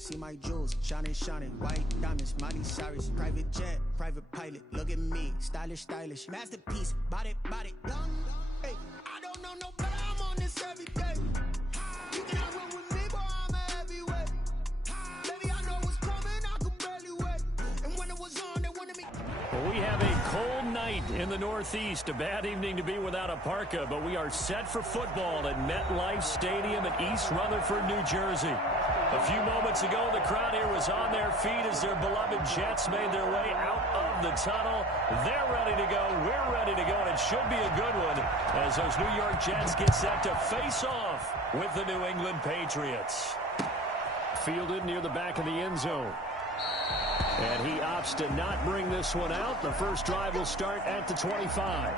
see my jewels, shining, shining, white diamonds, Miley Cyrus, private jet, private pilot, look at me, stylish, stylish, masterpiece, body, young, hey, I don't know no better, I'm on this every day, you cannot run with me, boy, I'm a heavyweight, baby, I know what's coming, I can barely wait, and when it was on, they wanted me. Well, we have a cold night in the Northeast, a bad evening to be without a parka, but we are set for football at MetLife Stadium in East Rutherford, New Jersey. A few moments ago, the crowd here was on their feet as their beloved Jets made their way out of the tunnel. They're ready to go. We're ready to go, and it should be a good one as those New York Jets get set to face off with the New England Patriots. Fielded near the back of the end zone. And he opts to not bring this one out. The first drive will start at the 25.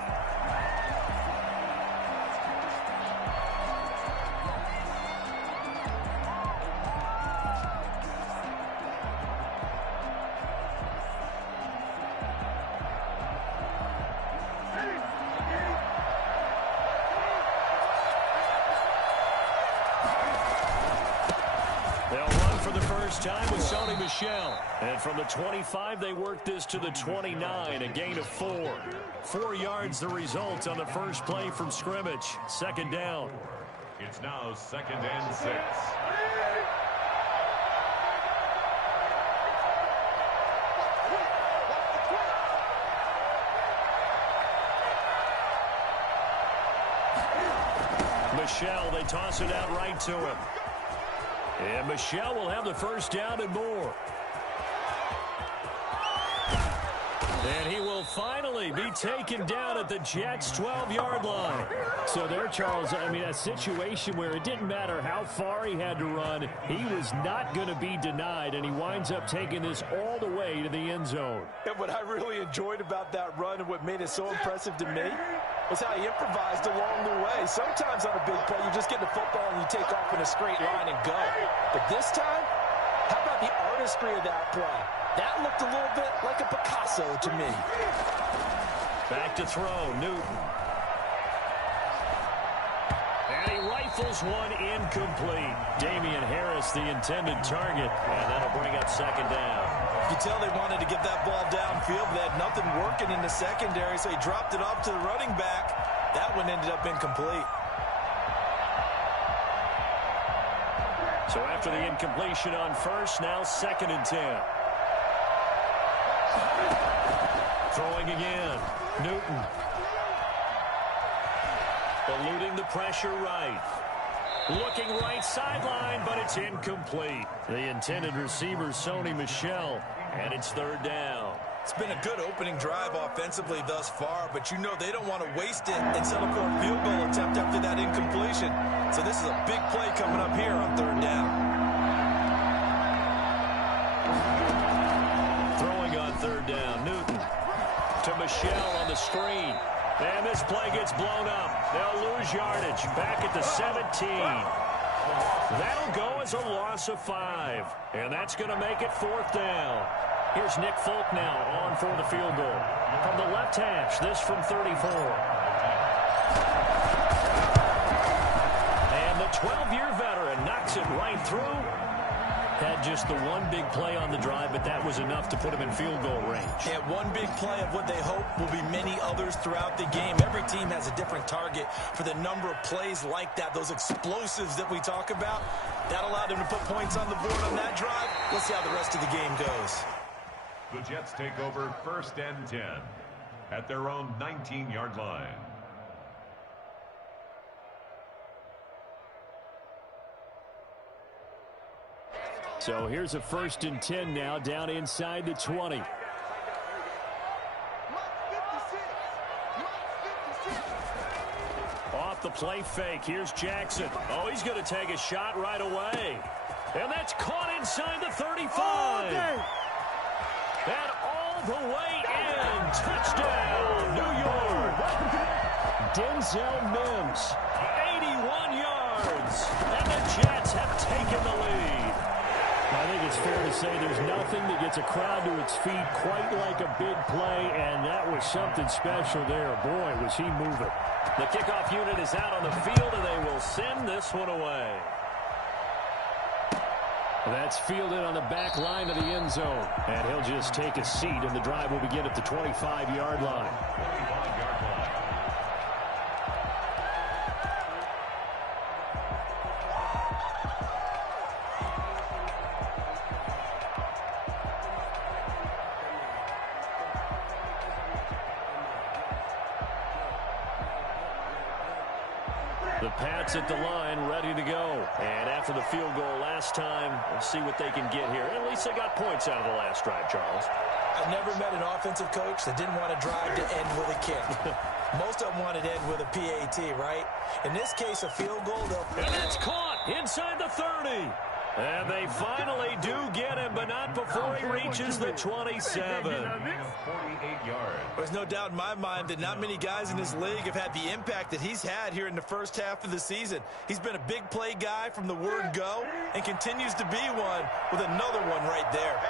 Time with Sony Michel. And from the 25, they work this to the 29, a gain of 4. 4 yards the result on the first play from scrimmage. Second down. It's now 2nd and 6. Michel, they toss it out right to him. And Michel will have the first down and more. And he will finally be taken down at the Jets' 12-yard line. So there, Charles, I mean, a situation where it didn't matter how far he had to run. He was not going to be denied, and he winds up taking this all the way to the end zone. And what I really enjoyed about that run and what made it so impressive to me was how he improvised along the way. Sometimes on a big play, you just get the football and you take off in a straight line and go. But this time, how about the artistry of that play? That looked a little bit like a Picasso to me. Back to throw, Newton. And he rifles one incomplete. Damian Harris, the intended target, and that'll bring up second down. You can tell they wanted to get that ball downfield. They had nothing working in the secondary, so he dropped it off to the running back. That one ended up incomplete. So after the incompletion on first, now 2nd and 10. Throwing again. Newton. Eluding the pressure right. Looking right sideline, but it's incomplete. The intended receiver, Sony Michel, and it's 3rd down. It's been a good opening drive offensively thus far, but you know they don't want to waste it and settle for a field goal attempt after that incompletion. So this is a big play coming up here on 3rd down. Throwing on 3rd down, Newton to Michel on the screen. And this play gets blown up. They'll lose yardage. Back at the 17. That'll go as a loss of 5. And that's going to make it 4th down. Here's Nick Folk now on for the field goal. From the left hash, this from 34. And the 12-year veteran knocks it right through. Had just the one big play on the drive, but that was enough to put him in field goal range. Yeah, one big play of what they hope will be many others throughout the game. Every team has a different target for the number of plays like that, those explosives that we talk about. That allowed them to put points on the board on that drive. Let's see how the rest of the game goes. The Jets take over 1st and 10 at their own 19-yard line. So here's a 1st and 10 now down inside the 20. Off the play fake. Here's Jackson. Oh, he's going to take a shot right away. And that's caught inside the 35. And all the way in. Touchdown, New York. Denzel Mims, 81 yards. And the Jets have taken the lead. I think it's fair to say there's nothing that gets a crowd to its feet quite like a big play, and that was something special there. Boy, was he moving. The kickoff unit is out on the field, and they will send this one away. That's fielded on the back line of the end zone. And he'll just take a seat, and the drive will begin at the 25-yard line. 25-yard line. The Pats at the line, ready to go. And after the field goal last time, we'll see what they can get here. At least they got points out of the last drive, Charles. I've never met an offensive coach that didn't want to drive to end with a kick. Most of them wanted to end with a PAT, right? In this case, a field goal. And it's caught inside the 30. And they finally do get him, but not before he reaches the 27. 48 yards. There's no doubt in my mind that not many guys in this league have had the impact that he's had here in the first half of the season. He's been a big play guy from the word go and continues to be one with another one right there.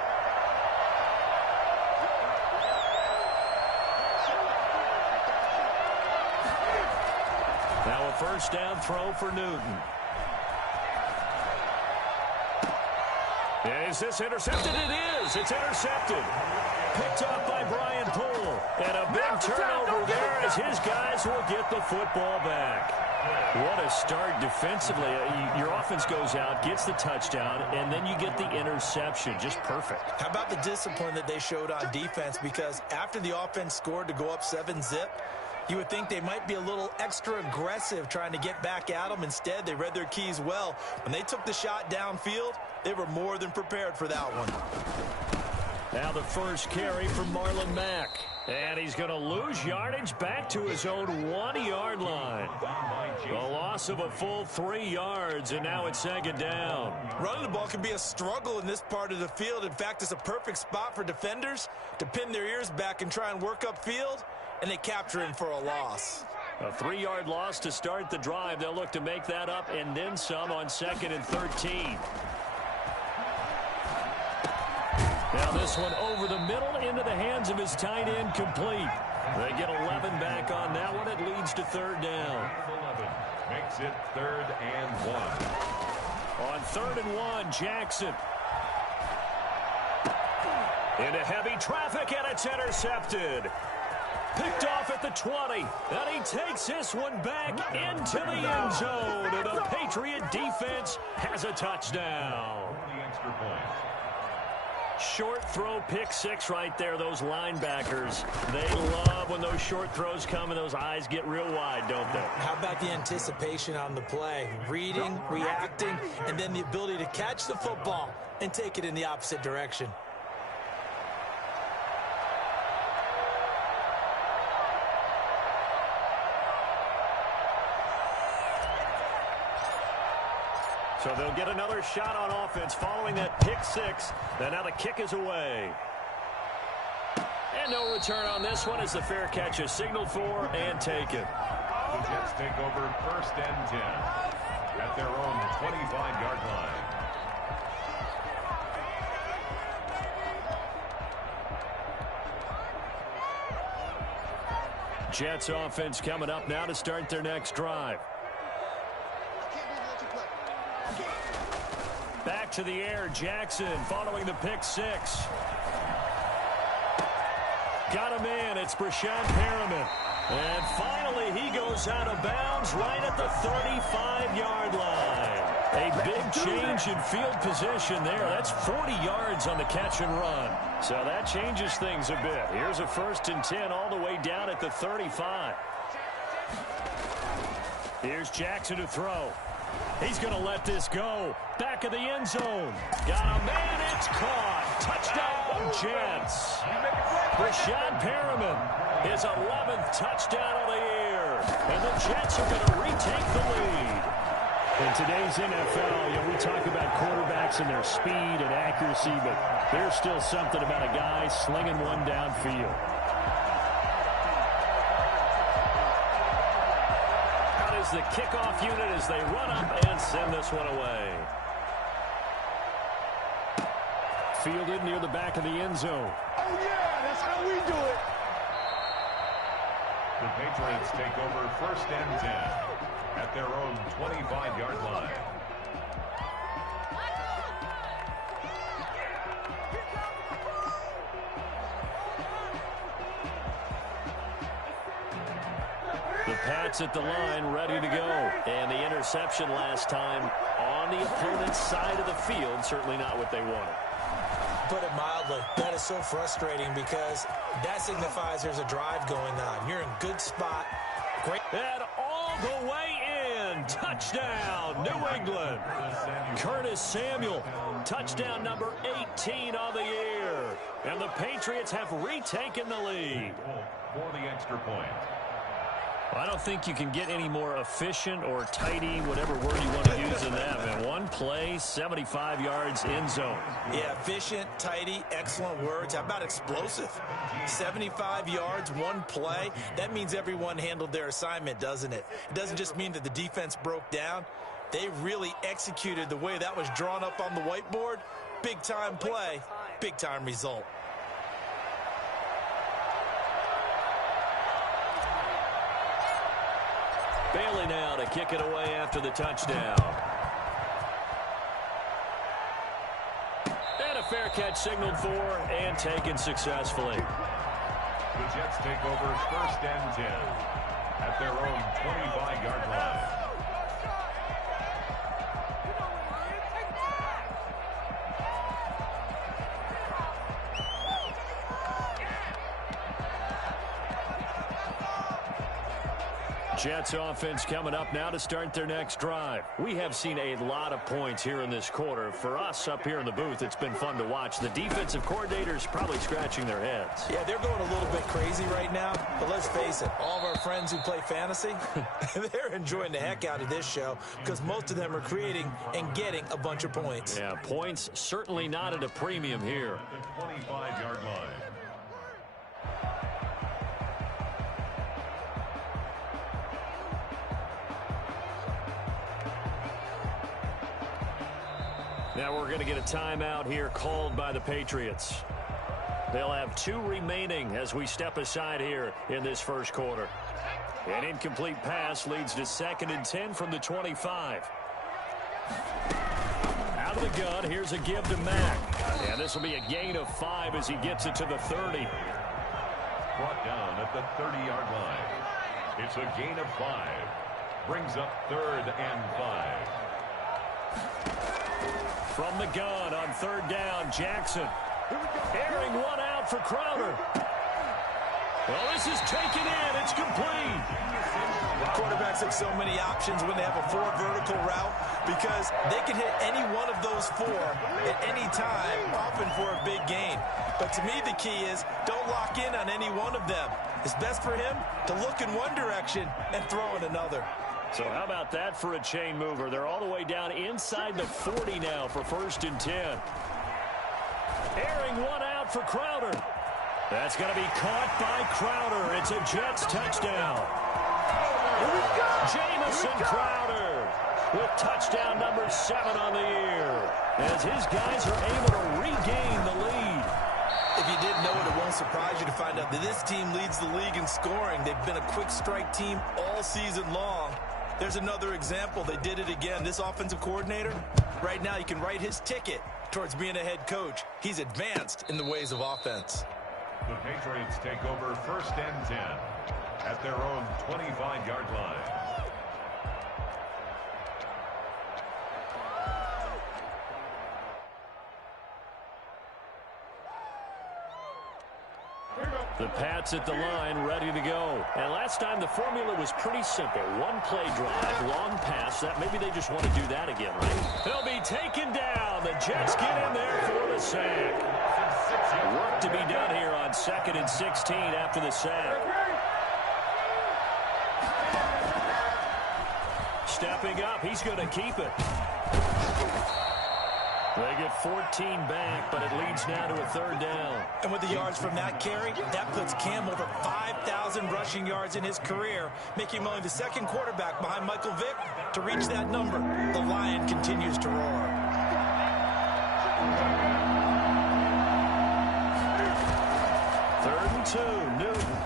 Now a first down throw for Newton. Is this intercepted? It is. It's intercepted. Picked off by Brian Poole. And a big turnover there as his guys will get the football back. What a start defensively. Your offense goes out, gets the touchdown, and then you get the interception. Just perfect. How about the discipline that they showed on defense? Because after the offense scored to go up 7-zip, you would think they might be a little extra aggressive trying to get back at them. Instead, they read their keys well. When they took the shot downfield, they were more than prepared for that one. Now the first carry from Marlon Mack. And he's going to lose yardage back to his own 1-yard line. A loss of a full 3 yards, and now it's second down. Running the ball can be a struggle in this part of the field. In fact, it's a perfect spot for defenders to pin their ears back and try and work upfield, and they capture him for a loss. A 3-yard loss to start the drive. They'll look to make that up and then some on 2nd and 13. Now this one over the middle into the hands of his tight end, complete. They get 11 back on that one. It leads to third down. 11 makes it 3rd and 1. On 3rd and 1, Jackson. Into heavy traffic, and it's intercepted. Picked off at the 20, and he takes this one back into the end zone, and the Patriot defense has a touchdown. The extra point. Short throw, pick six right there. Those linebackers, they love when those short throws come and those eyes get real wide, don't they? How about the anticipation on the play? Reading, reacting, and then the ability to catch the football and take it in the opposite direction. So they'll get another shot on offense following that pick six. And now the kick is away. And no return on this one as the fair catch is signaled for and taken. The Jets take over 1st and 10 at their own 25-yard line. Jets offense coming up now to start their next drive. Back to the air, Jackson following the pick six. Got him in, it's Brashad Perriman. And finally he goes out of bounds right at the 35-yard line. A big change in field position there. That's 40 yards on the catch and run. So that changes things a bit. Here's a 1st and 10 all the way down at the 35. Here's Jackson to throw. He's going to let this go. Back of the end zone. Got a man. It's caught. Touchdown, Jets. Brashad Perriman, his 11th touchdown of the year. And the Jets are going to retake the lead. In today's NFL, we talk about quarterbacks and their speed and accuracy, but there's still something about a guy slinging one downfield. The kickoff unit as they run up and send this one away. Fielded near the back of the end zone. Oh, yeah, that's how we do it. The Patriots take over 1st and 10 at their own 25-yard line. The Pats at the line, ready to go. And the interception last time on the opponent's side of the field, certainly not what they wanted. Put it mildly, that is so frustrating because that signifies there's a drive going on. You're in good spot. Great. And all the way in. Touchdown, New England. Curtis Samuel, touchdown number 18 on the year. And the Patriots have retaken the lead. For the extra point. I don't think you can get any more efficient or tidy, whatever word you want to use in that. Man, one play, 75 yards in zone. Yeah, efficient, tidy, excellent words. How about explosive? 75 yards, one play. That means everyone handled their assignment, doesn't it? It doesn't just mean that the defense broke down. They really executed the way that was drawn up on the whiteboard. Big-time play, big-time result. Bailey now to kick it away after the touchdown. And a fair catch signaled for and taken successfully. The Jets take over 1st and 10 at their own 25-yard line. Jets offense coming up now to start their next drive. We have seen a lot of points here in this quarter. For us up here in the booth, it's been fun to watch. The defensive coordinators probably scratching their heads. Yeah, they're going a little bit crazy right now. But let's face it, all of our friends who play fantasy, they're enjoying the heck out of this show because most of them are creating and getting a bunch of points. Yeah, points certainly not at a premium here. The 25-yard line. Now we're going to get a timeout here called by the Patriots. They'll have 2 remaining as we step aside here in this first quarter. An incomplete pass leads to 2nd and 10 from the 25. Out of the gun, here's a give to Mack. And this will be a gain of 5 as he gets it to the 30. Brought down at the 30-yard line. It's a gain of 5. Brings up 3rd and 5. From the gun on 3rd down, Jackson. Airing one out for Crowder. Well, this is taken in. It's complete. Quarterbacks have so many options when they have a 4 vertical route because they can hit any one of those 4 at any time, often for a big gain. But to me, the key is don't lock in on any one of them. It's best for him to look in one direction and throw in another. So how about that for a chain mover? They're all the way down inside the 40 now for 1st and 10. Airing one out for Crowder. That's going to be caught by Crowder. It's a Jets touchdown. Jamison Crowder with touchdown number 7 on the year as his guys are able to regain the lead. If you didn't know it, it won't surprise you to find out that this team leads the league in scoring. They've been a quick strike team all season long. There's another example. They did it again. This offensive coordinator, right now you can write his ticket towards being a head coach. He's advanced in the ways of offense. The Patriots take over 1st and 10 at their own 25-yard line. The Pats at the line, ready to go. And last time the formula was pretty simple. One play drive, long pass. That maybe they just want to do that again, right? They'll be taken down. The Jets get in there for the sack. Work to be done here on 2nd and 16 after the sack. Stepping up, he's going to keep it. They get 14 back, but it leads now to a 3rd down. And with the yards from that carry, that puts Cam over 5,000 rushing yards in his career, making him only the 2nd quarterback behind Michael Vick to reach that number. The Lion continues to roar. 3rd and 2, Newton.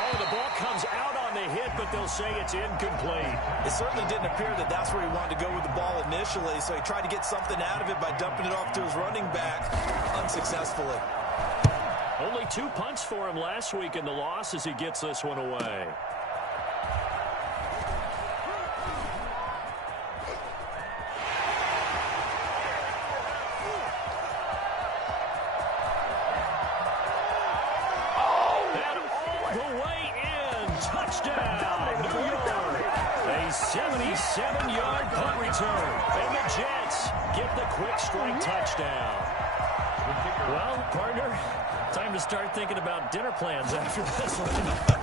Oh, the ball comes out on the hit, but they'll say it's incomplete. It certainly didn't appear that that's where he wanted to go with the ball initially, so he tried to get something out of it by dumping it off to his running back unsuccessfully. Only 2 punts for him last week in the loss as he gets this one away. 7-yard punt return. And the Jets get the quick strike touchdown. Well, partner, time to start thinking about dinner plans after this one.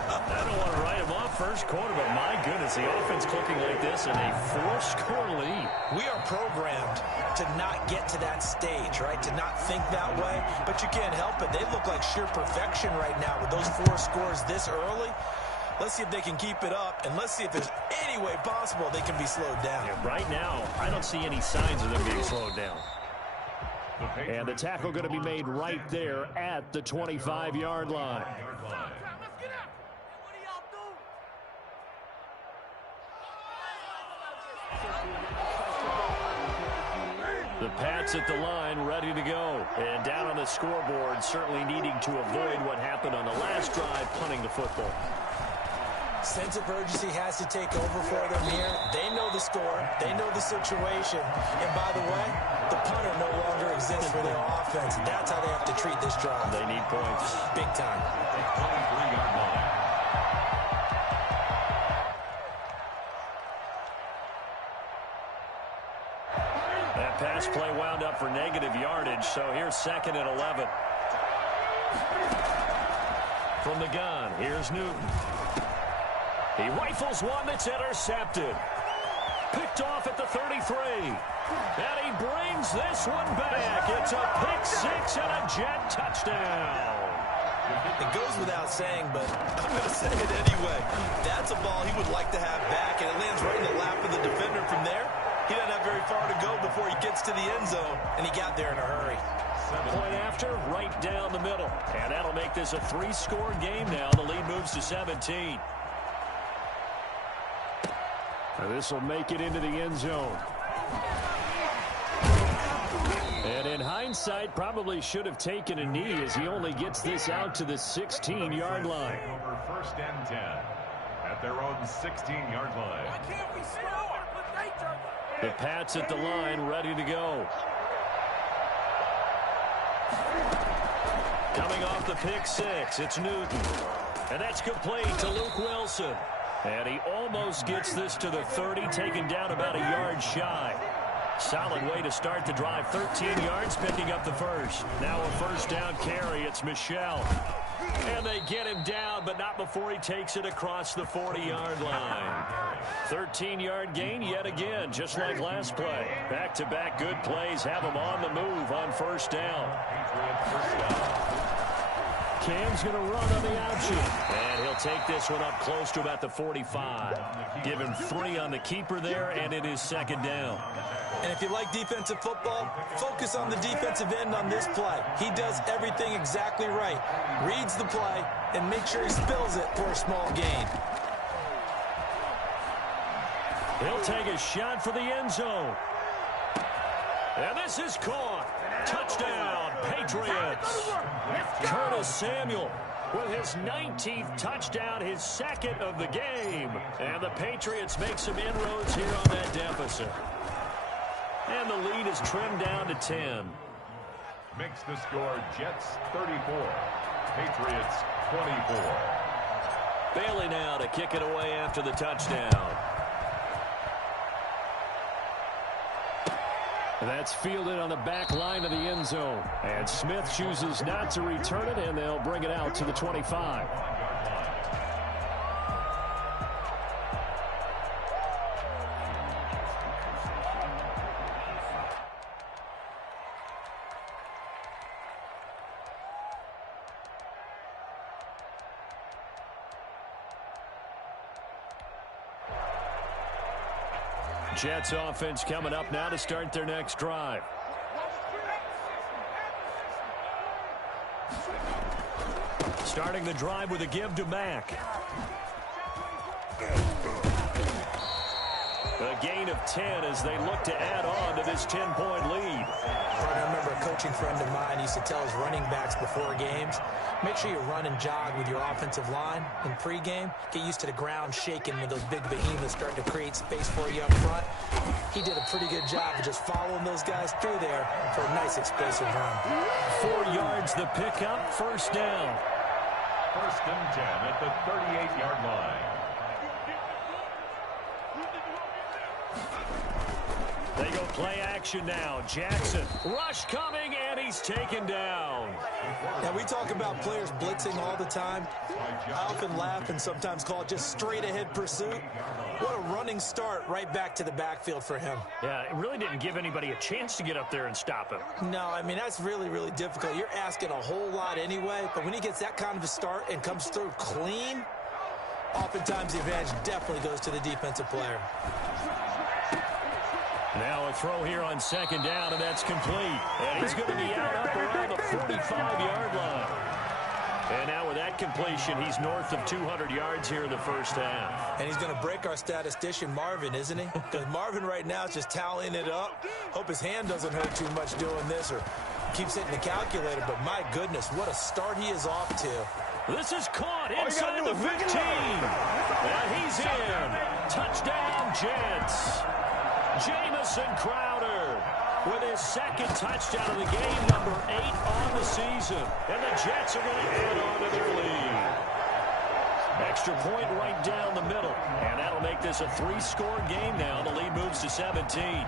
I don't want to write them off first quarter, but my goodness, the offense clicking like this in a 4-score lead. We are programmed to not get to that stage, right? To not think that way, but you can't help it. They look like sheer perfection right now with those 4 scores this early. Let's see if they can keep it up, and let's see if there's any way possible they can be slowed down. Yeah, right now, I don't see any signs of them being slowed down. And the tackle going to be made right there at the 25-yard line. The Pats at the line, ready to go. And down on the scoreboard, certainly needing to avoid what happened on the last drive, punting the football. Sense of urgency has to take over for them here. They know the score. They know the situation. And by the way, the punter no longer exists for their offense. That's how they have to treat this drive. They need points. Big time. 23-yard line. That pass play wound up for negative yardage, so here's 2nd and 11. From the gun, here's Newton. He rifles one that's intercepted. Picked off at the 33. And he brings this one back. It's a pick-6 and a Jet touchdown. It goes without saying, but I'm going to say it anyway. That's a ball he would like to have back, and it lands right in the lap of the defender from there. He doesn't have very far to go before he gets to the end zone, and he got there in a hurry. Point after, right down the middle. And that'll make this a 3-score game now. The lead moves to 17. This will make it into the end zone. And in hindsight, probably should have taken a knee as he only gets this out to the 16-yard line. Over 1st and 10 at their own 16-yard line. Why can't we score? The Pats at the line, ready to go. Coming off the pick-6, it's Newton. And that's complete to Luke Wilson. And he almost gets this to the 30, taken down about a yard shy. Solid way to start the drive. 13 yards, picking up the first. Now a 1st down carry. It's Michel. And they get him down, but not before he takes it across the 40-yard line. 13-yard gain yet again, just like last play. Back-to-back good plays have him on the move on 1st down. Cam's going to run on the option. And he'll take this one up close to about the 45. Give him 3 on the keeper there, and it is 2nd down. And if you like defensive football, focus on the defensive end on this play. He does everything exactly right. Reads the play and makes sure he spills it for a small gain. He'll take a shot for the end zone. And this is caught. Touchdown, Patriots. Curtis Samuel with his 19th touchdown, his 2nd of the game. And the Patriots make some inroads here on that deficit. And the lead is trimmed down to 10. Makes the score Jets 34, Patriots 24. Bailey now to kick it away after the touchdown. That's fielded on the back line of the end zone. And Smith chooses not to return it, and they'll bring it out to the 25. Jets offense coming up now to start their next drive. Starting the drive with a give to Mack. A gain of 10 as they look to add on to this 10-point lead. I remember a coaching friend of mine used to tell his running backs before games, make sure you run and jog with your offensive line in pregame. Get used to the ground shaking when those big behemoths start to create space for you up front. He did a pretty good job of just following those guys through there for a nice explosive run. 4 yards the pickup, 1st down. 1st and 10 at the 38-yard line. They go play action now. Jackson, rush coming, and he's taken down. Now, we talk about players blitzing all the time. I often laugh and sometimes call it just straight-ahead pursuit. What a running start right back to the backfield for him. Yeah, it really didn't give anybody a chance to get up there and stop him. No, I mean, that's really, really difficult. You're asking a whole lot anyway, but when he gets that kind of a start and comes through clean, oftentimes the advantage definitely goes to the defensive player. Now a throw here on second down, and that's complete. And he's going to be out up around the 45-yard line. And now with that completion, he's north of 200 yards here in the first half. And he's going to break our statistician, Marvin, isn't he? Because Marvin right now is just tallying it up. Hope his hand doesn't hurt too much doing this or keeps hitting the calculator. But my goodness, what a start he is off to. This is caught inside the 15. And he's in. Touchdown, Jets. Jamison Crowder with his second touchdown of the game, number 8 on the season. And the Jets are going to add on to their lead. Extra point right down the middle. And that'll make this a 3-score game now. The lead moves to 17.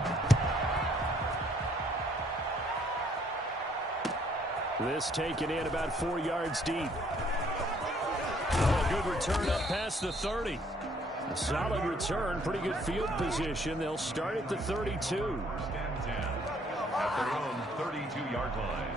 This taken in about 4 yards deep. Oh, a good return up past the 30. A solid return, pretty good field position. They'll start at the 32. At their own 32-yard line.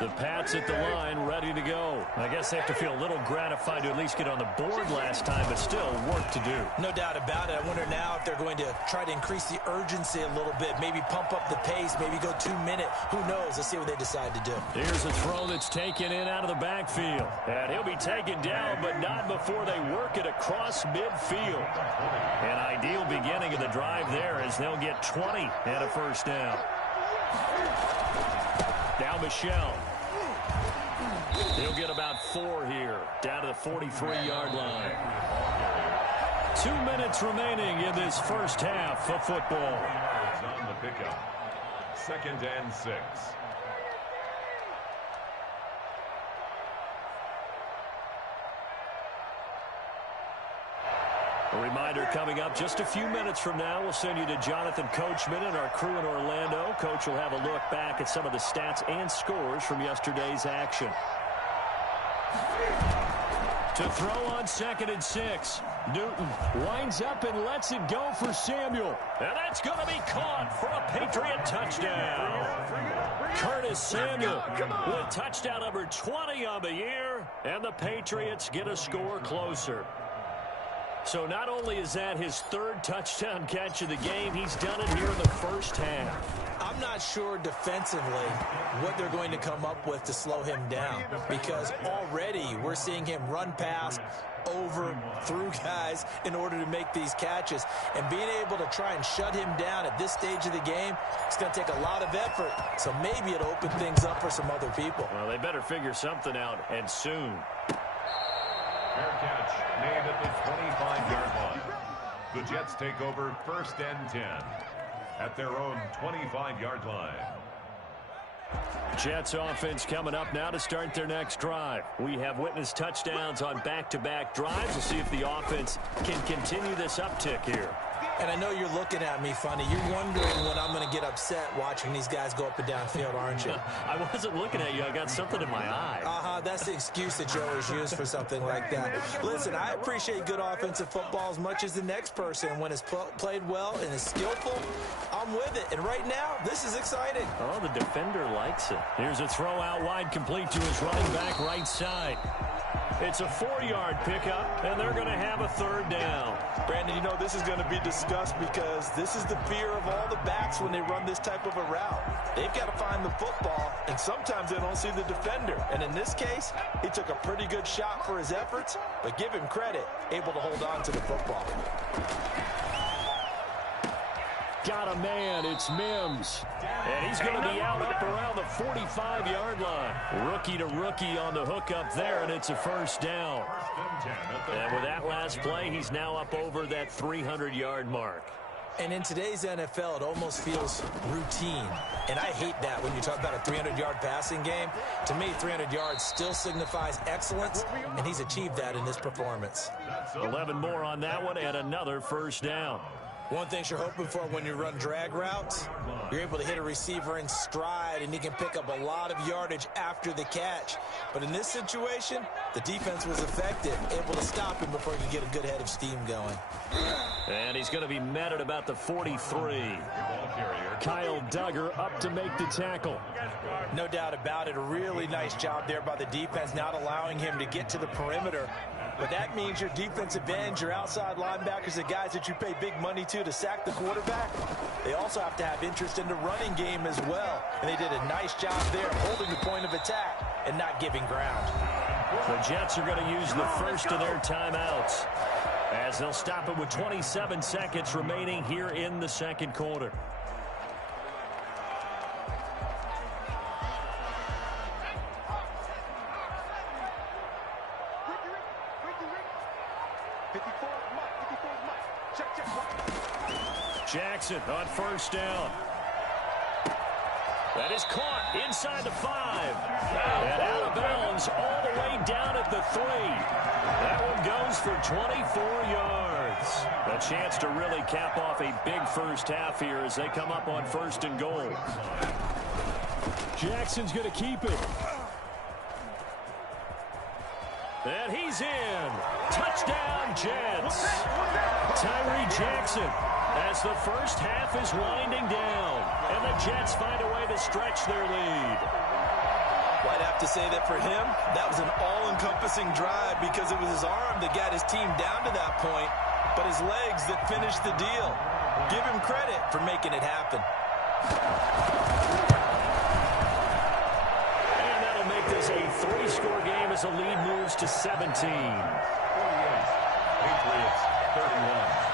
The Pats at the line, ready to go. I guess they have to feel a little gratified to at least get on the board last time, but still work to do. No doubt about it. I wonder now if they're going to try to increase the urgency a little bit, maybe pump up the pace, maybe go 2-minute. Who knows? Let's see what they decide to do. Here's a throw that's taken in out of the backfield. And he'll be taken down, but not before they work it across midfield. An ideal beginning of the drive there as they'll get 20 and a first down. Now Michelle. He'll get about 4 here, down to the 43-yard line. 2 minutes remaining in this first half of football. On the pickup. 2nd and 6. A reminder coming up just a few minutes from now. We'll send you to Jonathan Coachman and our crew in Orlando. Coach will have a look back at some of the stats and scores from yesterday's action. To throw on 2nd and 6. Newton winds up and lets it go for Samuel. And that's going to be caught for a Patriot touchdown. Curtis Samuel with touchdown number 20 on the year. And the Patriots get a score closer. So not only is that his 3rd touchdown catch of the game, he's done it here in the first half. I'm not sure defensively what they're going to come up with to slow him down, because already we're seeing him run past, over, through guys in order to make these catches. And being able to try and shut him down at this stage of the game, it's going to take a lot of effort. So maybe it'll open things up for some other people. Well, they better figure something out, and soon. Fair catch made at the 25-yard line. The Jets take over 1st and 10 at their own 25-yard line. Jets offense coming up now to start their next drive. We have witnessed touchdowns on back-to-back drives. We'll see if the offense can continue this uptick here. And I know you're looking at me funny. You're wondering when I'm going to get upset watching these guys go up and down field, aren't you? I wasn't looking at you. I got something in my eye. That's the excuse that you always use for something like that. Listen, I appreciate good offensive football as much as the next person. When it's played well and is skillful, I'm with it. And right now, this is exciting. Oh, the defender likes it. Here's a throw out wide, complete to his running back right side. It's a 4-yard pickup, and they're going to have a 3rd down. Brandon, you know this is going to be discussed because this is the fear of all the backs when they run this type of a route. They've got to find the football, and sometimes they don't see the defender. And in this case, he took a pretty good shot for his efforts, but give him credit, able to hold on to the football. Got a man, it's Mims. And he's going to be out up around the 45-yard line. Rookie to rookie on the hook up there, and it's a 1st down. And with that last play, he's now up over that 300-yard mark. And in today's NFL, it almost feels routine. And I hate that when you talk about a 300-yard passing game. To me, 300 yards still signifies excellence, and he's achieved that in this performance. 11 more on that one and another first down. One thing you're hoping for when you run drag routes, you're able to hit a receiver in stride, and he can pick up a lot of yardage after the catch. But in this situation, the defense was effective, able to stop him before he could get a good head of steam going. And he's going to be met at about the 43. Kyle Duggar up to make the tackle. No doubt about it. A really nice job there by the defense, not allowing him to get to the perimeter. But that means your defensive ends, your outside linebackers, the guys that you pay big money to sack the quarterback, they also have to have interest in the running game as well. And they did a nice job there holding the point of attack and not giving ground. The Jets are going to use the first of their timeouts as they'll stop it with 27 seconds remaining here in the second quarter. Jackson on first down. That is caught inside the 5. And out of bounds all the way down at the 3. That one goes for 24 yards. A chance to really cap off a big first half here as they come up on first and goal. Jackson's going to keep it. And he's in. Touchdown, Jets. Tyree Jackson as the first half is winding down. And the Jets find a way to stretch their lead. Well, I'd have to say that for him, that was an all-encompassing drive because it was his arm that got his team down to that point, but his legs that finished the deal. Give him credit for making it happen. And that'll make this a 3-score game as the lead moves to 17. 48. Patriots 31.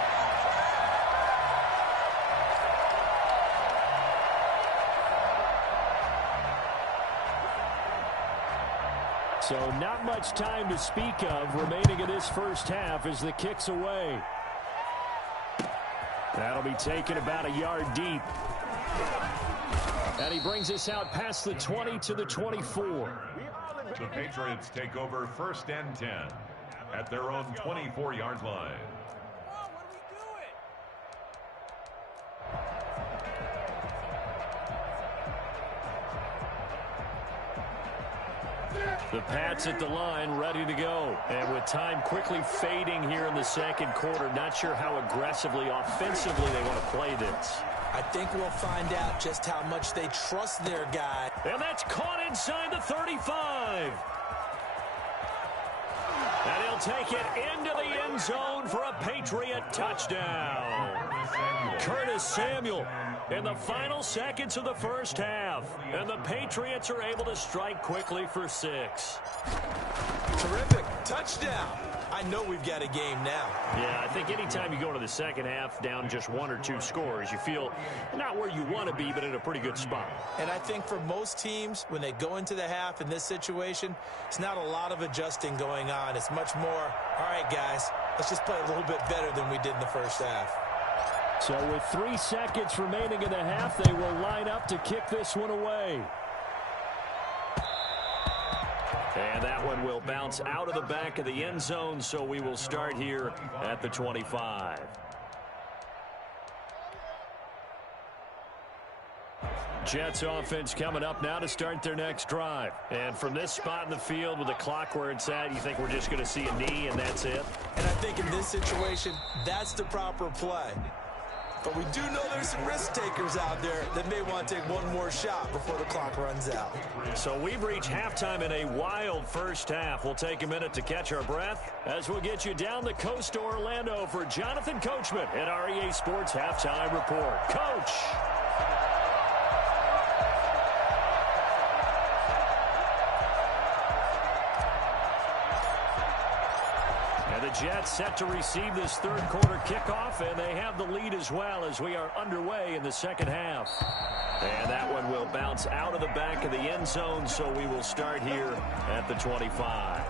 So not much time to speak of remaining in this first half as the kick's away. That'll be taken about a yard deep. And he brings us out past the 20 to the 24. The Patriots take over first and 10 at their own 24-yard line. The Pats at the line, ready to go. And with time quickly fading here in the second quarter, not sure how aggressively, offensively they want to play this. I think we'll find out just how much they trust their guy. And that's caught inside the 35. And he'll take it into the end zone for a Patriot touchdown. Curtis Samuel in the final seconds of the first half. And the Patriots are able to strike quickly for 6. Terrific. Touchdown. I know we've got a game now. Yeah, I think anytime you go into the second half down just 1 or 2 scores, you feel not where you want to be, but in a pretty good spot. And I think for most teams, when they go into the half in this situation, it's not a lot of adjusting going on. It's much more, all right, guys, let's just play a little bit better than we did in the first half. So with 3 seconds remaining in the half, they will line up to kick this one away. And that one will bounce out of the back of the end zone, so we will start here at the 25. Jets offense coming up now to start their next drive. And from this spot in the field with the clock where it's at, you think we're just going to see a knee and that's it? And I think in this situation, that's the proper play. But we do know there's some risk takers out there that may want to take one more shot before the clock runs out. So we've reached halftime in a wild first half. We'll take a minute to catch our breath as we'll get you down the coast to Orlando for Jonathan Coachman at our EA Sports Halftime Report. Coach! The Jets set to receive this third quarter kickoff, and they have the lead as well as we are underway in the second half. And that one will bounce out of the back of the end zone, so we will start here at the 25.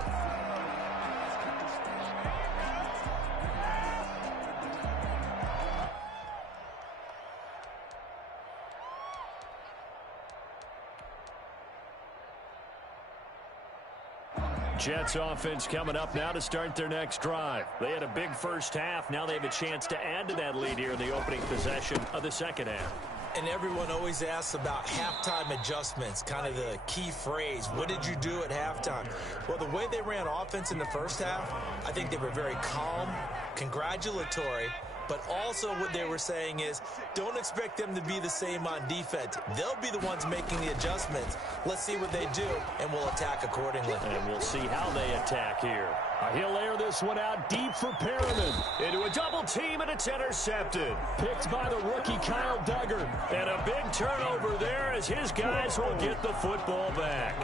Jets offense coming up now to start their next drive. They had a big first half. Now they have a chance to add to that lead here in the opening possession of the second half. And everyone always asks about halftime adjustments, kind of the key phrase. What did you do at halftime? Well, the way they ran offense in the first half, I think they were very calm, congratulatory, but also what they were saying is don't expect them to be the same on defense. They'll be the ones making the adjustments. Let's see what they do, and we'll attack accordingly. And we'll see how they attack here. He'll air this one out deep for Perriman. Into a double team, and it's intercepted. Picked by the rookie Kyle Duggar. And a big turnover there as his guys will get the football back.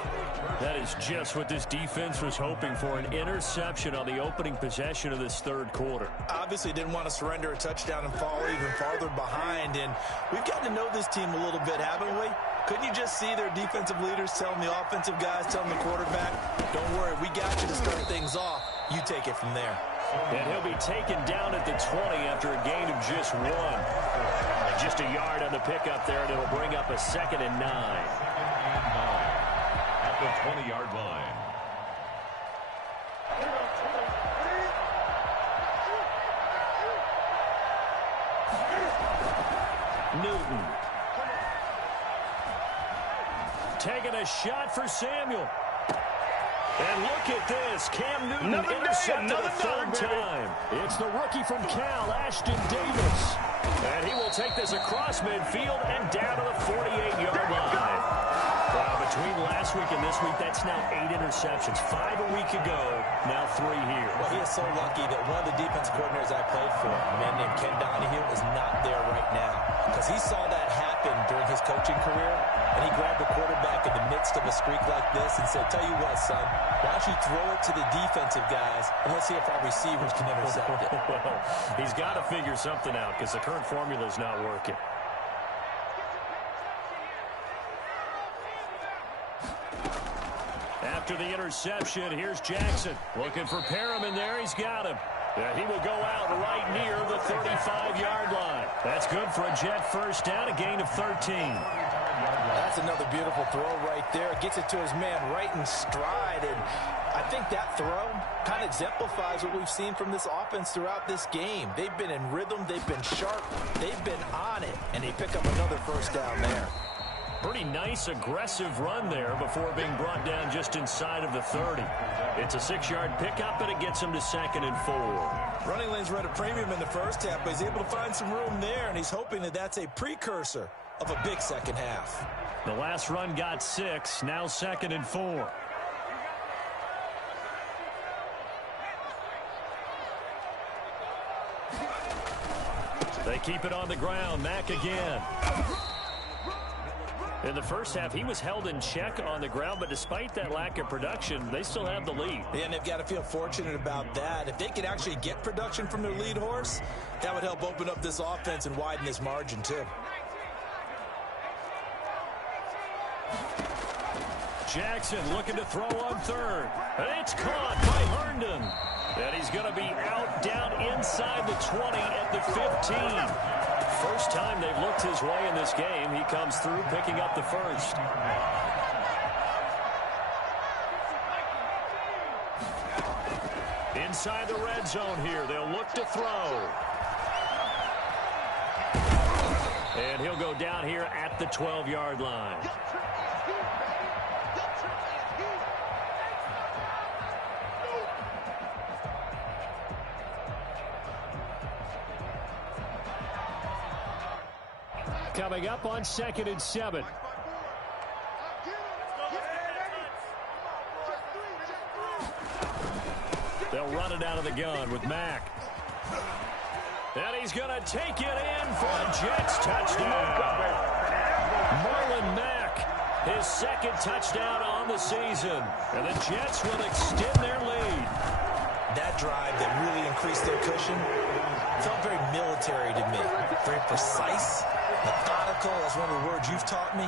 That is just what this defense was hoping for, an interception on the opening possession of this third quarter. Obviously didn't want to surrender a touchdown and fall even farther behind. And we've gotten to know this team a little bit, haven't we? Couldn't you just see their defensive leaders telling the offensive guys, telling the quarterback, don't worry, we got you to start things off. You take it from there. And he'll be taken down at the 20 after a gain of just 1. And just a yard on the pickup there, and it'll bring up a 2nd and 9. At the 20-yard line. Newton. Taking a shot for Samuel. And look at this. Cam Newton intercepted a third time. It's the rookie from Cal, Ashton Davis. And he will take this across midfield and down to the 48-yard line. Between last week and this week, that's now 8 interceptions. 5 a week ago, now 3 here. Well, he is so lucky that one of the defense coordinators I played for, a man named Ken Donahue, is not there right now. Because he saw that happen during his coaching career, and he grabbed the quarterback in the midst of a streak like this and said, tell you what, son, why don't you throw it to the defensive guys, and let's see if our receivers can intercept it. Well, he's got to figure something out because the current formula is not working. After the interception, here's Jackson. Looking for Perriman there. He's got him. And he will go out right near the 35-yard line. That's good for a Jet first down, a gain of 13. That's another beautiful throw right there. Gets it to his man right in stride. And I think that throw kind of exemplifies what we've seen from this offense throughout this game. They've been in rhythm. They've been sharp. They've been on it. And they pick up another first down there. Pretty nice, aggressive run there before being brought down just inside of the 30. It's a 6-yard pickup, and it gets him to 2nd and 4. Running lanes were at a premium in the first half, but he's able to find some room there, and he's hoping that that's a precursor of a big second half. The last run got 6, now 2nd and 4. They keep it on the ground. Mack again. In the first half, he was held in check on the ground, but despite that lack of production, they still have the lead. And they've got to feel fortunate about that. If they could actually get production from their lead horse, that would help open up this offense and widen this margin, too. Jackson looking to throw on 3rd. And it's caught by Herndon. And he's going to be out down inside the 20 at the 15. First time they've looked his way in this game. He comes through picking up the first. Inside the red zone here. They'll look to throw. And he'll go down here at the 12-yard line. Coming up on 2nd and 7. They'll run it out of the gun with Mack. And he's going to take it in for a Jets touchdown. Marlon Mack, his 2nd touchdown on the season. And the Jets will extend their lead. That drive that really increased their cushion felt very military to me. Very precise, methodical. That's one of the words you've taught me.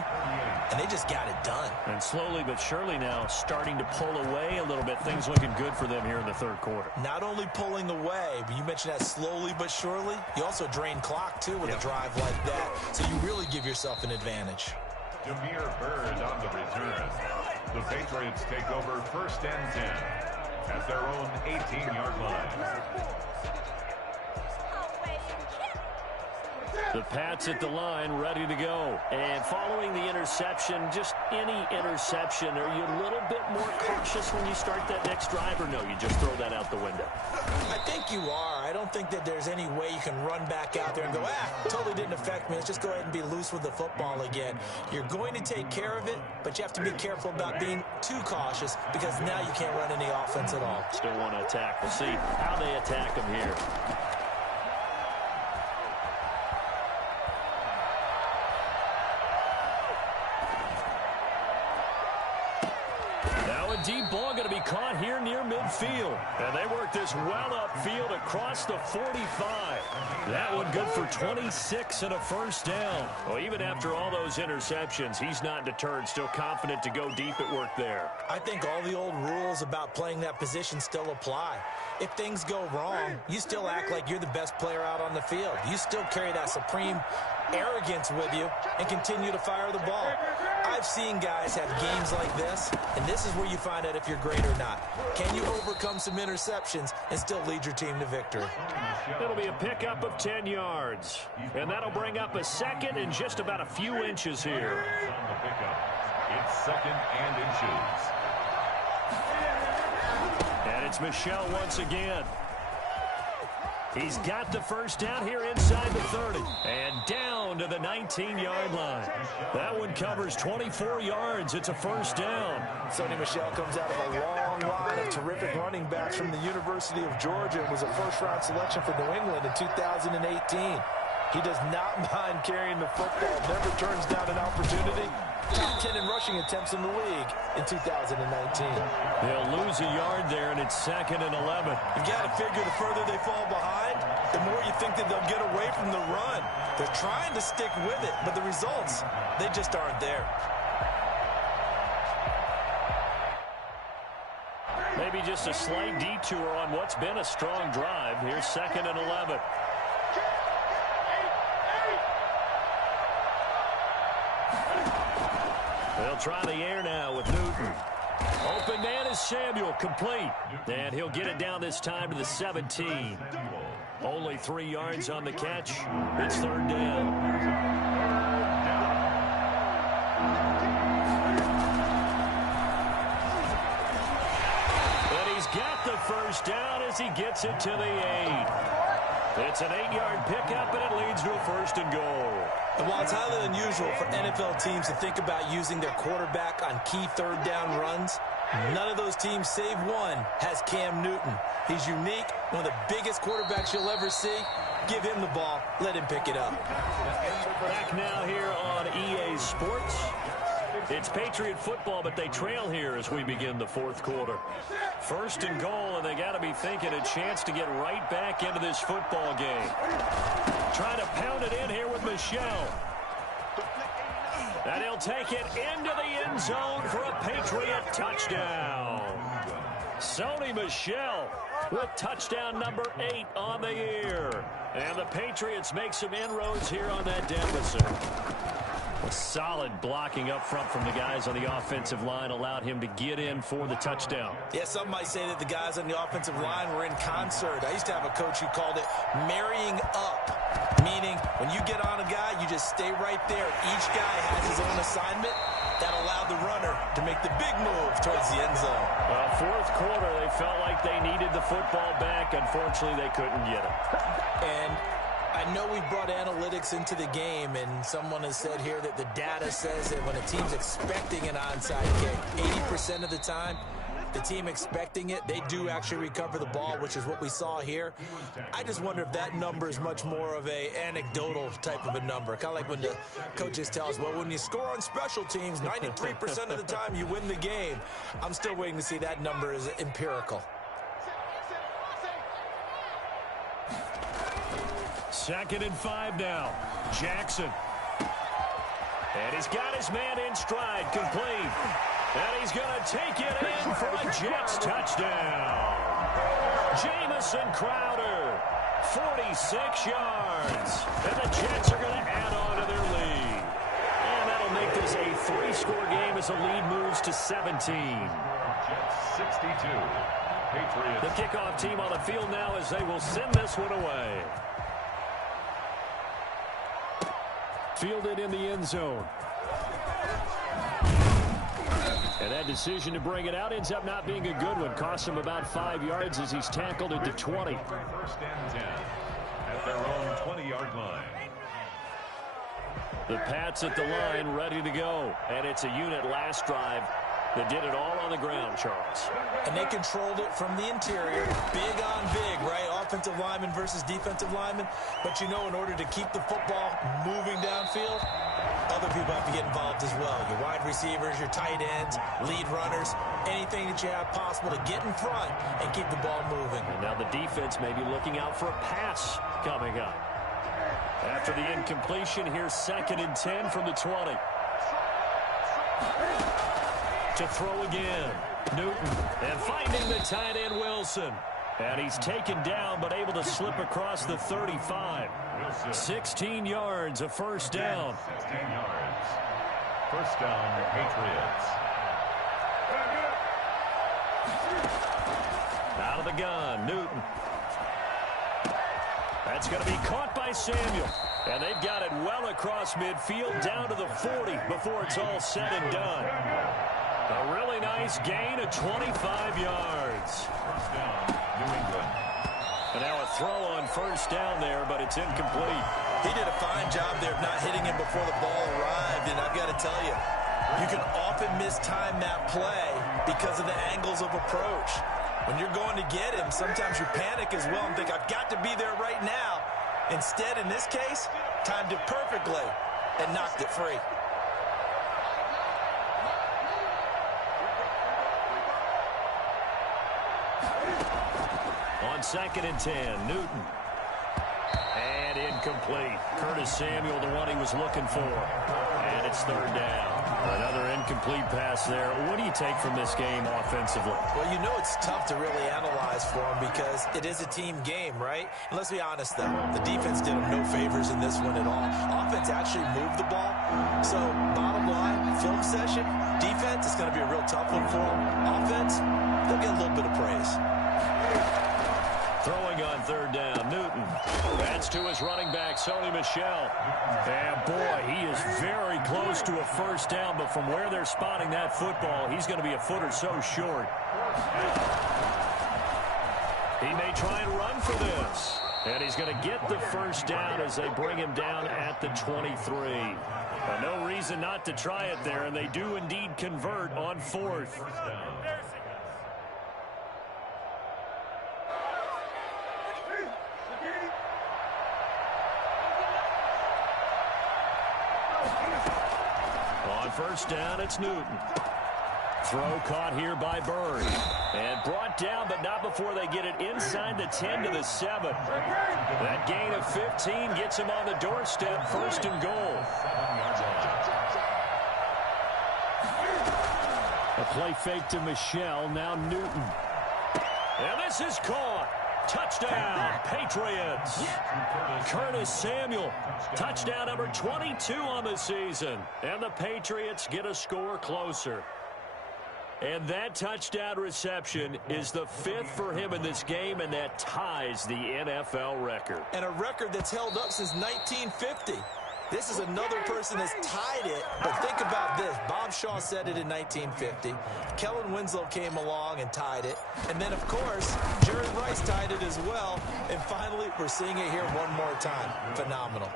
And they just got it done. And slowly but surely now starting to pull away a little bit. Things looking good for them here in the third quarter. Not only pulling away, but you mentioned that slowly but surely. You also drain clock, too, with a drive like that. So you really give yourself an advantage. Jameer Byrd on the return. The Patriots take over 1st and 10 at their own 18-yard line. The Pats at the line, ready to go. And following the interception, just any interception, are you a little bit more cautious when you start that next drive, or no, you just throw that out the window? I think you are. I don't think that there's any way you can run back out there and go, totally didn't affect me. Let's just go ahead and be loose with the football again. You're going to take care of it, but you have to be careful about being too cautious because now you can't run any offense at all. Still want to attack. We'll see how they attack them here. Deep ball going to be caught here near midfield. And they work this well upfield across the 45. That one good for 26 and a first down. Well, even after all those interceptions, he's not deterred, still confident to go deep at work there. I think all the old rules about playing that position still apply. If things go wrong, you still act like you're the best player out on the field. You still carry that supreme arrogance with you and continue to fire the ball. I've seen guys have games like this, and this is where you find out if you're great or not. Can you overcome some interceptions and still lead your team to victory? It'll be a pickup of 10 yards, and that'll bring up a second and just about a few inches here. On the pickup, it's 2nd and inches. And it's Michel once again. He's got the first down here inside the 30. And down to the 19-yard line. That one covers 24 yards. It's a first down. Sony Michel comes out of a long line of terrific running backs from the University of Georgia and was a first-round selection for New England in 2018. He does not mind carrying the football, never turns down an opportunity. Top 10 in rushing attempts in the league in 2019. They'll lose a yard there, and it's 2nd and 11. You got to figure the further they fall behind, the more you think that they'll get away from the run. They're trying to stick with it, but the results, they just aren't there. Maybe just a slight detour on what's been a strong drive. Here's 2nd and 11. They'll try the air now with Newton. Open man is Samuel, complete. And he'll get it down this time to the 17. Only 3 yards on the catch. It's 3rd down. And he's got the first down as he gets it to the 8. It's an 8-yard pickup, and it leads to a 1st and goal. And while it's highly unusual for NFL teams to think about using their quarterback on key 3rd down runs, none of those teams, save one, has Cam Newton. He's unique, one of the biggest quarterbacks you'll ever see. Give him the ball. Let him pick it up. Back now here on EA Sports. It's Patriot football, but they trail here as we begin the 4th quarter. 1st and goal, and they got to be thinking a chance to get right back into this football game. Trying to pound it in here with Michel. And he'll take it into the end zone for a Patriot touchdown. Sony Michel with touchdown number 8 on the year. And the Patriots make some inroads here on that deficit. A solid blocking up front from the guys on the offensive line allowed him to get in for the touchdown. Yeah, some might say that the guys on the offensive line were in concert. I used to have a coach who called it marrying up, meaning when you get on a guy, you just stay right there. Each guy has his own assignment. That allowed the runner to make the big move towards the end zone. 4th quarter, they felt like they needed the football back. Unfortunately, they couldn't get it. And I know we brought analytics into the game, and someone has said here that the data says that when a team's expecting an onside kick, 80% of the time, the team expecting it, they do actually recover the ball, which is what we saw here. I just wonder if that number is much more of a anecdotal type of a number. Kind of like when the coaches tell us, well, when you score on special teams, 93% of the time you win the game. I'm still waiting to see that number is empirical. 2nd and 5 now. Jackson. And he's got his man in stride, complete. And he's going to take it in for a Jets touchdown. Jamison Crowder, 46 yards. And the Jets are going to add on to their lead. And that'll make this a 3-score game as as the lead moves to 17. Jets 62. Patriots. The kickoff team on the field now as they will send this one away. Fielded in the end zone. And that decision to bring it out ends up not being a good one. Costs him about 5 yards as he's tackled into 20. First and 10 at their own 20-yard line. The Pats at the line ready to go. And it's a unit last drive that did it all on the ground, Charles. And they controlled it from the interior. Big on big, right? Offensive lineman versus defensive lineman. But, you know, in order to keep the football moving downfield, other people have to get involved as well. Your wide receivers, your tight ends, lead runners, anything that you have possible to get in front and keep the ball moving. And now the defense may be looking out for a pass coming up. After the incompletion, here's 2nd and 10 from the 20. To throw again, Newton, and finding the tight end Wilson. And he's taken down, but able to slip across the 35. 16 yards, a first down. 16 yards. First down, Patriots. Out of the gun, Newton. That's going to be caught by Samuel. And they've got it well across midfield, down to the 40 before it's all said and done. A really nice gain of 25 yards. First down, New England. And now a throw on first down there, but it's incomplete. He did a fine job there of not hitting him before the ball arrived, and I've got to tell you, you can often mistime that play because of the angles of approach. When you're going to get him, sometimes you panic as well and think, I've got to be there right now. Instead, in this case, timed it perfectly and knocked it free. On 2nd and 10, Newton. And incomplete. Curtis Samuel, the one he was looking for. And it's 3rd down. Another incomplete pass there. What do you take from this game offensively? Well, you know it's tough to really analyze for him because it is a team game, right? And let's be honest, though. The defense did him no favors in this one at all. Offense actually moved the ball. So, bottom line, film session, defense is going to be a real tough one for him. Offense, they'll get a little bit of praise. Throwing on 3rd down, Newton. That's to his running back, Sony Michel. And boy, he is very close to a first down, but from where they're spotting that football, he's going to be a foot or so short. He may try and run for this. And he's going to get the first down as they bring him down at the 23. No reason not to try it there, and they do indeed convert on 4th. On first down, it's Newton. Throw caught here by Bird. And brought down, but not before they get it inside the 10 to the 7. That gain of 15 gets him on the doorstep, 1st and goal. A play fake to Michel, now Newton. And this is caught. Touchdown, Patriots. Curtis Samuel, touchdown number 22 on the season. And the Patriots get a score closer. And that touchdown reception is the 5th for him in this game, and that ties the NFL record. And a record that's held up since 1950. This is another person that's tied it, but think about this. Bob Shaw said it in 1950. Kellen Winslow came along and tied it. And then, of course, Jerry Rice tied it as well. And finally, we're seeing it here one more time. Phenomenal.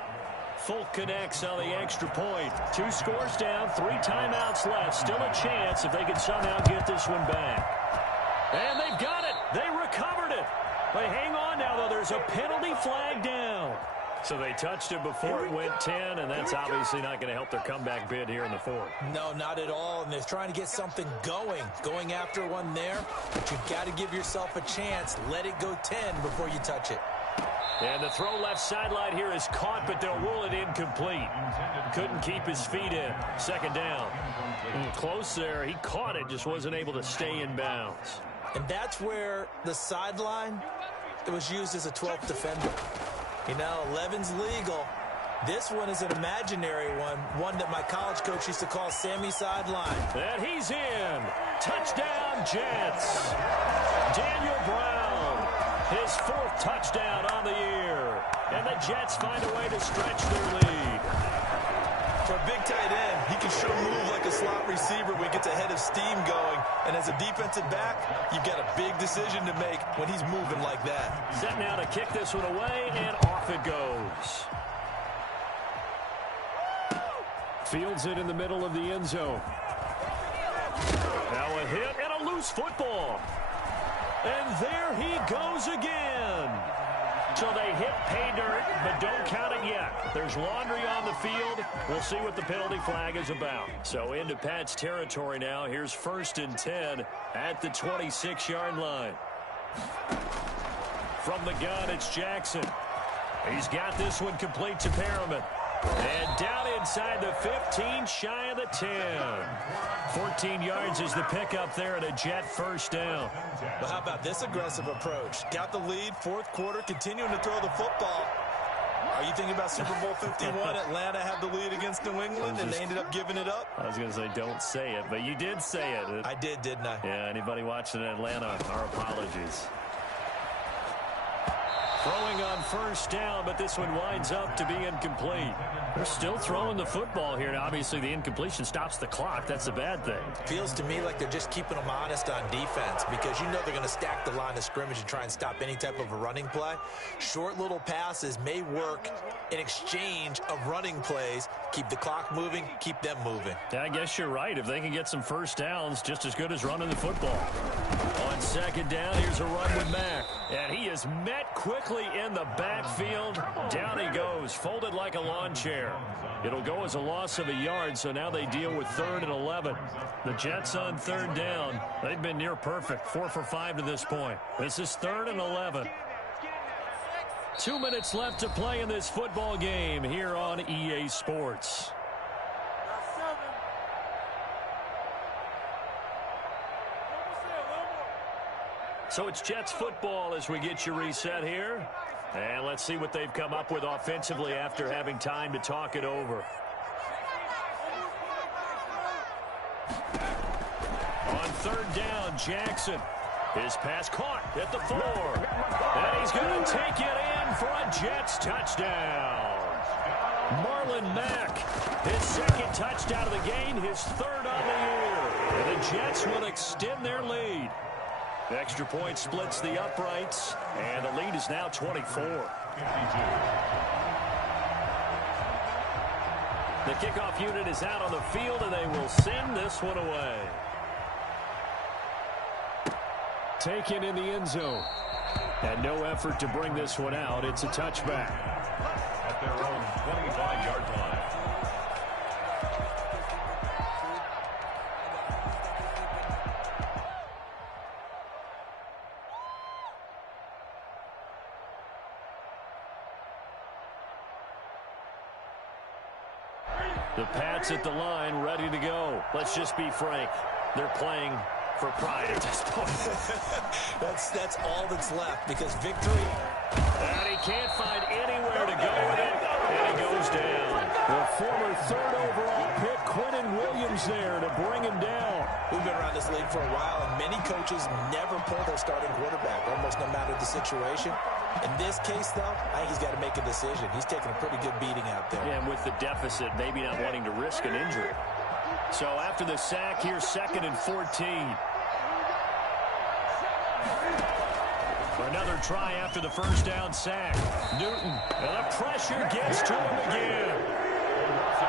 Folk connects on the extra point. 2 scores down, 3 timeouts left. Still a chance if they can somehow get this one back. And they've got it. They recovered it. They hang on now, though. There's a penalty flag down. So they touched it before it went 10, and that's obviously not going to help their comeback bid here in the 4th. No, not at all, and they're trying to get something going after one there, but you've got to give yourself a chance. Let it go 10 before you touch it. And the throw left sideline here is caught, but they'll rule it incomplete. Couldn't keep his feet in. 2nd down. Close there. He caught it, just wasn't able to stay in bounds. And that's where the sideline, it was used as a 12th defender. You know, 11's legal, This one is an imaginary one that my college coach used to call Sammy Sideline. And he's in. Touchdown, Jets. Daniel Brown, his 4th touchdown on the year. And the Jets find a way to stretch their lead. For a big tight end, he can sure move like a slot receiver when he gets a head of steam going. And as a defensive back, you've got a big decision to make when he's moving like that. Set now to kick this one away, and off it goes. Fields it in the middle of the end zone. Now a hit and a loose football. And there he goes again. So they hit pay dirt, but don't count it yet. There's laundry on the field. We'll see what the penalty flag is about. So into Pat's territory now. Here's 1st and 10 at the 26-yard line. From the gun, it's Jackson. He's got this one complete to Perriman. And down inside the 15, shy of the 10. 14 yards is the pickup there and a Jet 1st down. Well, how about this aggressive approach? Got the lead, 4th quarter, continuing to throw the football. Are you thinking about Super Bowl 51? Atlanta had the lead against New England, and they ended up giving it up? I was going to say don't say it, but you did say it. I did, didn't I? Yeah, anybody watching Atlanta, our apologies. Throwing on 1st down, but this one winds up to be incomplete. They're still throwing the football here. Now, obviously, the incompletion stops the clock. That's a bad thing. Feels to me like they're just keeping them honest on defense because you know they're going to stack the line of scrimmage and try and stop any type of a running play. Short little passes may work in exchange of running plays. Keep the clock moving, keep them moving. Yeah, I guess you're right. If they can get some 1st downs, just as good as running the football. On 2nd down, here's a run with Mack. And he is met quickly in the backfield. Down he goes, folded like a lawn chair. It'll go as a loss of a yard, so now they deal with 3rd and 11. The Jets on 3rd down. They've been near perfect, 4 for 5 to this point. This is 3rd and 11. 2 minutes left to play in this football game here on EA Sports. So it's Jets football as we get you reset here. And let's see what they've come up with offensively after having time to talk it over. On 3rd down, Jackson. His pass caught at the 4. And he's going to take it in for a Jets touchdown. Marlon Mack, his 2nd touchdown of the game, his 3rd on the year. And the Jets will extend their lead. The extra point splits the uprights, and the lead is now 24. The kickoff unit is out on the field, and they will send this one away. Taken in the end zone. And no effort to bring this one out. It's a touchback. At their own 25-yard line. The Pats at the line, ready to go. Let's just be frank. They're playing for pride at this point. That's all that's left because victory. And he can't find anywhere to go with it, and he goes down. The former 3rd overall pick, Quentin Williams, there to bring him down. We've been around this league for a while, and many coaches never pull their starting quarterback, almost no matter the situation. In this case, though, I think he's got to make a decision. He's taking a pretty good beating out there. Yeah, and with the deficit, maybe not wanting to risk an injury. So after the sack, here's 2nd and 14. For another try after the 1st down sack. Newton, and the pressure gets to him again.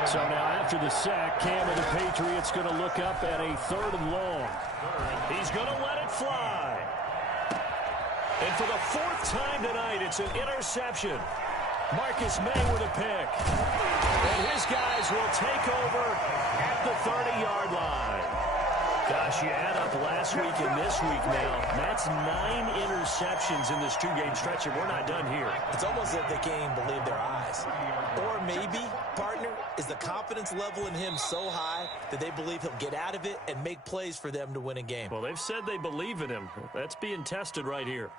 So now after the sack, Cam and the Patriots going to look up at a 3rd and long. He's going to let it fly. And for the 4th time tonight, it's an interception. Marcus May with a pick. And his guys will take over at the 30-yard line. Gosh, you add up last week and this week now. That's 9 interceptions in this 2-game stretch, and we're not done here. It's almost as if they can't even believe their eyes. Or maybe, partner, is the confidence level in him so high that they believe he'll get out of it and make plays for them to win a game. Well, they've said they believe in him. That's being tested right here.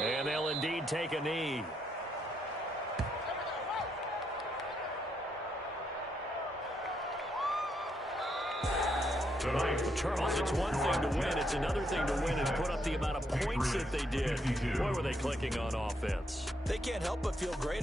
And they'll indeed take a knee. Charles, it's one thing to win. It's another thing to win and put up the amount of points that they did. Boy, were they clicking on offense. They can't help but feel great